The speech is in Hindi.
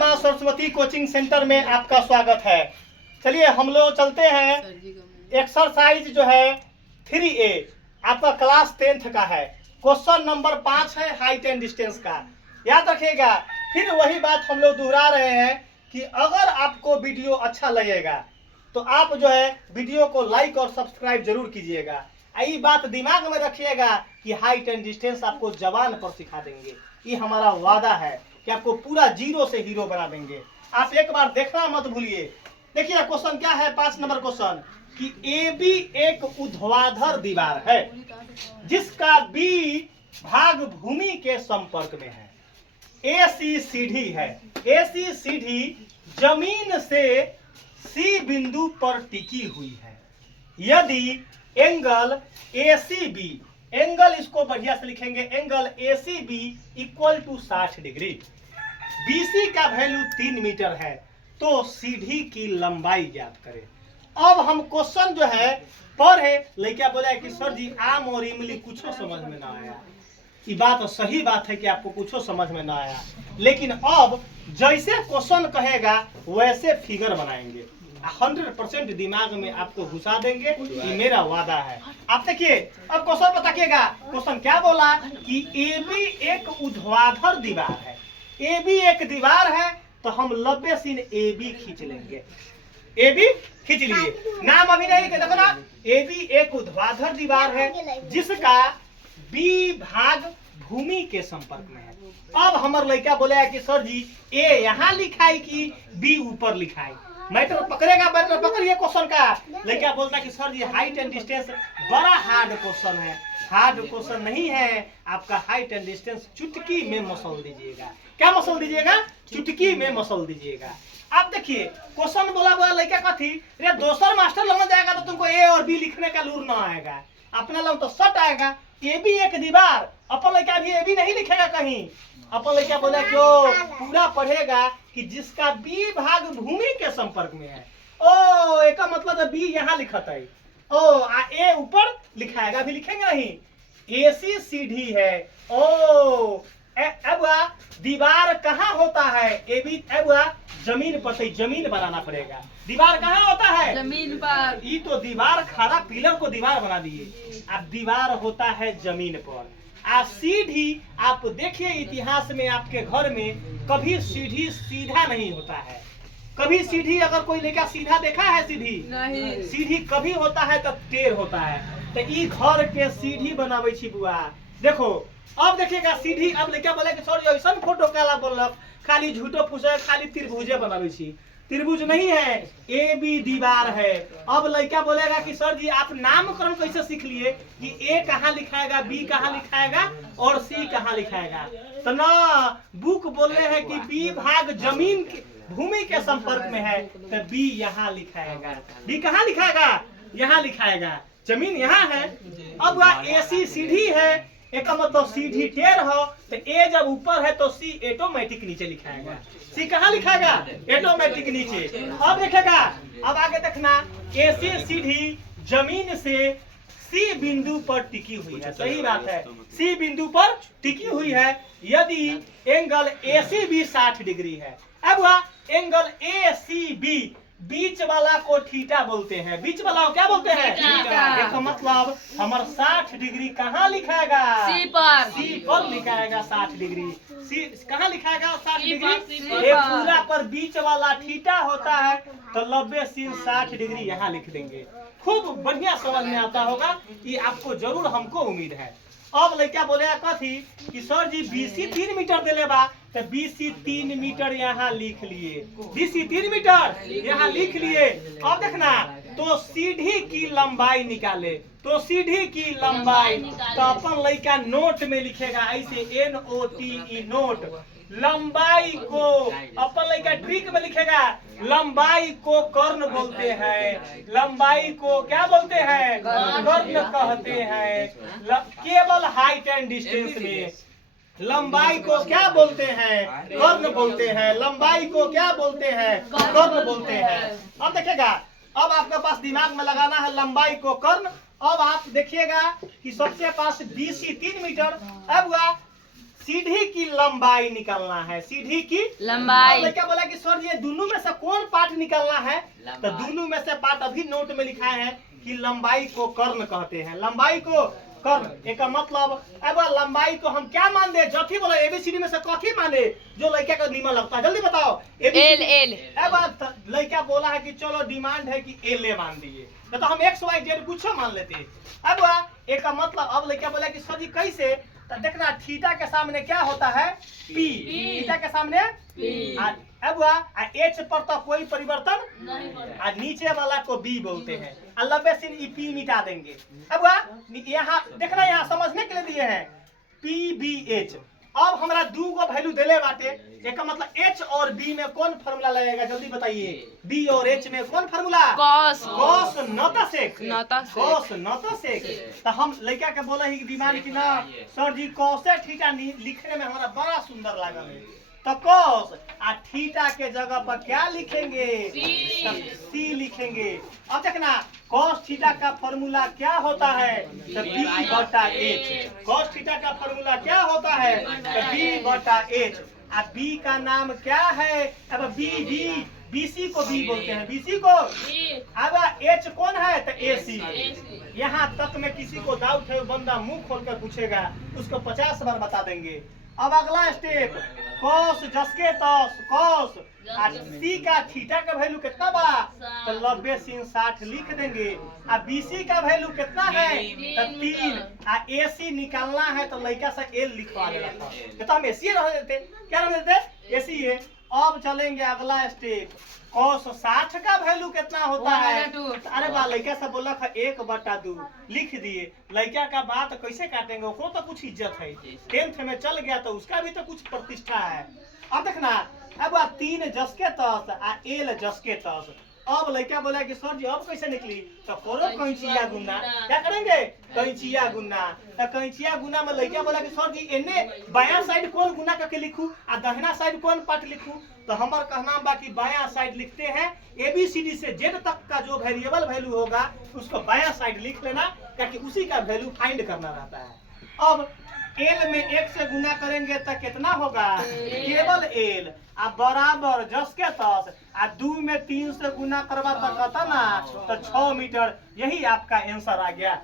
माँ सरस्वती कोचिंग सेंटर में आपका स्वागत है। चलिए हम लोग चलते हैं। एक्सरसाइज जो है 3A आपका क्लास 10th का है। क्वेश्चन नंबर 5 है हाइट एंड डिस्टेंस का। याद रखिएगा, फिर वही बात हम लोग दोहरा रहे हैं कि अगर आपको वीडियो अच्छा लगेगा तो आप जो है वीडियो को लाइक और सब्सक्राइब जरूर कीजिएगा। यही बात दिमाग में रखिएगा कि हाइट एंड डिस्टेंस आपको जबान पर सिखा देंगे। ये हमारा वादा है कि आपको पूरा जीरो से हीरो बना देंगे। आप एक बार देखना मत भूलिए। देखिए क्वेश्चन क्या है, 5 नंबर क्वेश्चन कि AB एक ऊर्ध्वाधर दीवार है जिसका B भाग भूमि के संपर्क में है। AC सीढ़ी है। AC सीढ़ी जमीन से C बिंदु पर टिकी हुई है। यदि एंगल ACB, एंगल इसको बढ़िया से लिखेंगे, angle ACB equal to 60 degree, BC का वैल्यू 3 मीटर है तो सीढ़ी की लंबाई ज्ञात करें। अब हम क्वेश्चन जो है पढ़े, लड़का बोला कि सर जी आम और इमली कुछ समझ में ना आया। ये बात सही बात है कि आपको कुछ समझ में ना आया, लेकिन अब जैसे क्वेश्चन कहेगा वैसे फिगर बनाएंगे। 100% दिमाग में आपको घुसा देंगे, ये मेरा वादा है। आप देखिए अब क्वेश्चन पर ताकिएगा। क्वेश्चन क्या बोला कि AB एक ऊर्ध्वाधर दीवार है। AB एक दीवार है तो हम लंबे सीन AB खींच लेंगे। AB खींच लीजिए, नाम अभी नहीं देखो ना। AB एक ऊर्ध्वाधर दीवार है जिसका B भाग भूमि के संपर्क में है। अब हमारे लड़का बोले कि सर जी A यहाँ लिखाई कि B ऊपर लिखाई। मैटर पकड़ेगा, मैटर पकड़िए क्वेश्चन का। लड़का बोलता कि sir ji height and distance बड़ा हार्ड क्वेश्चन है। हार्ड क्वेश्चन नहीं है, आपका हाइट एंड डिस्टेंस चुटकी में मसल दीजिएगा। क्या मसल दीजिएगा? चुटकी में मसल दीजिएगा। आप देखिए क्वेश्चन बोला लड़का कथी रे, दोसर मास्टर लगने जाएगा तो तुमको A और B लिखने का लूर ना आएगा, अपना लोग तो सट आएगा। AB एक दीवार, अपन लड़का भी AB नहीं लिखेगा कहीं। अपन लड़का बोला कि पूरा पढ़ेगा कि जिसका B भाग भूमि के संपर्क में है। ओ एक मतलब B यहाँ लिखत है, ओ A ऊपर लिखाएगा, भी लिखेंगे नहीं। AC सीढ़ी है। ओ अब दीवार कहाँ होता है? AB अब जमीन पर, तो जमीन बनाना पड़ेगा। दीवार कहाँ होता है? जमीन पर। ये तो दीवार खड़ा पिलर को दीवार बना दिए। अब दीवार होता है जमीन पर। सीढ़ी आप देखिए इतिहास में आपके घर में कभी सीढ़ी सीधा नहीं होता है। कभी सीढ़ी अगर कोई लेकर सीधा देखा है? सीढ़ी नहीं। सीढ़ी कभी होता है तब टेढ़ होता है। तो ई घर के सीढ़ी बनावे छी बुआ। देखो अब देखिएगा सीढ़ी। अब लड़का बोले कि सर ऐसा फोटो काला बोलक, खाली झूठो पूछे, खाली त्रिभुजे बनावे छी। त्रिभुज नहीं है, AB दीवार है। अब लड़का बोलेगा कि सर जी आप नामकरण कैसे सीख लिए कि A कहाँ लिखाएगा, B कहाँ लिखाएगा और C कहाँ लिखाएगा? तो ना बुक बोल रहे हैं कि B भाग जमीन के भूमि के संपर्क में है तो B यहाँ लिखाएगा। B कहाँ लिखाएगा? यहाँ लिखाएगा। जमीन यहाँ है। अब वह AC सीढ़ी है, एक मतलब सीढ़ी टेढ़ हो तो A जब ऊपर है तो C ऑटोमेटिक नीचे लिखाएगा। C कहाँ लिखाएगा? ऑटोमेटिक नीचे। अब देखेगा, अब आगे देखना, AC सीढ़ी जमीन से C बिंदु पर टिकी हुई है। सही बात है, C बिंदु पर टिकी हुई है। यदि एंगल ACB 60 डिग्री है। अब वह एंगल ACB बीच वाला को थीटा बोलते हैं। बीच वाला को क्या बोलते हैं? एक मतलब हमारा 60 डिग्री कहाँ लिखाएगा? C पर। C पर लिखाएगा 60 डिग्री। C कहाँ लिखाएगा? 60 डिग्री। C ये पर। पूरा पर बीच वाला थीटा होता है तो 90 sin 60 डिग्री यहाँ लिख देंगे। खूब बढ़िया समझ में आता होगा, ये आपको जरूर हमको उम्मीद है। अब लड़का बोले कथी कि सर जी BC 3 मीटर देले बा तो BC 3 मीटर यहाँ लिख लिए। BC 3 मीटर यहाँ लिख लिए। अब देखना तो सीढ़ी की लंबाई निकाले, तो सीढ़ी की लंबाई तो अपन लड़का नोट में लिखेगा ऐसे NOTE नोट। लंबाई को अपन लड़का ट्रिक में लिखेगा, लंबाई को कर्ण बोलते हैं। लंबाई को क्या बोलते हैं? कर्ण कहते हैं। केवल हाइट एंड डिस्टेंस में लंबाई को क्या बोलते हैं? कर्ण बोलते हैं। लंबाई को क्या बोलते हैं? कर्ण बोलते हैं। अब देखिएगा, अब आपके पास दिमाग में लगाना है लंबाई को कर्ण। अब आप देखिएगा कि सबसे पास BC 3 मीटर। अब वह सीढ़ी की लंबाई निकालना है, सीढ़ी की लंबाई। क्या बोला कि सर ये दोनों में से कौन पार्ट निकालना है? तो दोनों में से पार्ट अभी नोट में लिखा है कि लंबाई को कर्ण कहते हैं, लंबाई को कर्ण। एक मतलब अब लंबाई को हम क्या मान दे? जथी बोला एबीसीडी में से कथी माने जो लड़का को नीमन लगता है? जल्दी बताओ। L L. अब लड़का बोला है कि चलो डिमांड है कि एल ए मान दिए, तो हम एक्स वाई जेड कुछ मान लेते। अब एक मतलब अब लड़का बोला कि सर जी कैसे? तो देखना थीटा के सामने क्या होता है? पी। थीटा के सामने पी। अब एच पर तो कोई परिवर्तन नहीं, नीचे वाला को बी बोलते हैं। लंबे से पी मिटा देंगे। अब यहाँ देखना, यहाँ समझने के लिए दिए हैं पी बी एच। अब हमारा दो गो वैल्यू देले बाटे, एक मतलब एच और बी में कौन फार्मूला लगेगा? जल्दी बताइए। बी और एच में कौन formula? Cos. Cos not sec. Cos not sec. तो हम लड़का के बोला ही डिमांड की ना सर जी कॉस थीटा लिखने में हमारा बड़ा सुंदर लागल है, तो कॉस आ थीटा के जगह पर क्या लिखेंगे? सी लिखेंगे। अब देखना कॉस थीटा का फॉर्मूला क्या होता है? तो बी बटा एच। कॉस थीटा का फॉर्मूला क्या होता है? तो बी बटा एच। अब बी का नाम क्या है? अब बी बीसी को बी बोलते हैं, बीसी को। अब एच कौन है? तो एसी। यहाँ तक में किसी को डाउट है, बंदा मुंह खोलकर पूछेगा, उसको 50 बार बता देंगे। अब अगला स्टेप कॉस जसके तस कॉस सी का थीटा का वैल्यू कितना बा? तो 90 sin 60 लिख देंगे। अब बीसी का वैल्यू कितना है? तो 3। एसी निकालना है तो लड़का से एल लिखवा देना था, तो हम एसी रह देते। क्या रह देते? एसी है। अब चलेंगे अगला स्टेप कॉस 60 का वैल्यू कितना होता है? अरे बा लड़का से बोला 1/2 लिख दिए। लड़का का बात कैसे काटेंगे? उसको तो कुछ इज्जत है, 10th में चल गया तो उसका भी तो कुछ प्रतिष्ठा है। अब देखना अब 3 जस के तस एल जस के तस। अब लड़का बोला कि सर जी अब कैसे निकली? तो करो कैंचिया गुना। क्या करेंगे? कैंचिया गुना। तो कैंचिया गुना में लड़का बोला कि सर जी इन्ने बायां साइड कौन गुना करके लिखूं और दाहिना साइड कौन पार्ट लिखूं? तो हमारा कहना बा कि बायां साइड लिखते हैं, एबीसीडी से जेड तक का जो वेरिएबल वैल्यू होगा उसको बायां साइड लिख लेना, ताकि उसी का वैल्यू फाइंड करना रहता है। अब एल में 1 से गुना करेंगे तो कितना होगा? केवल एल। अब बराबर जस के तस 2 में 3 से गुना करवा तो कहता ना तो 6 मीटर। यही आपका आंसर आ गया।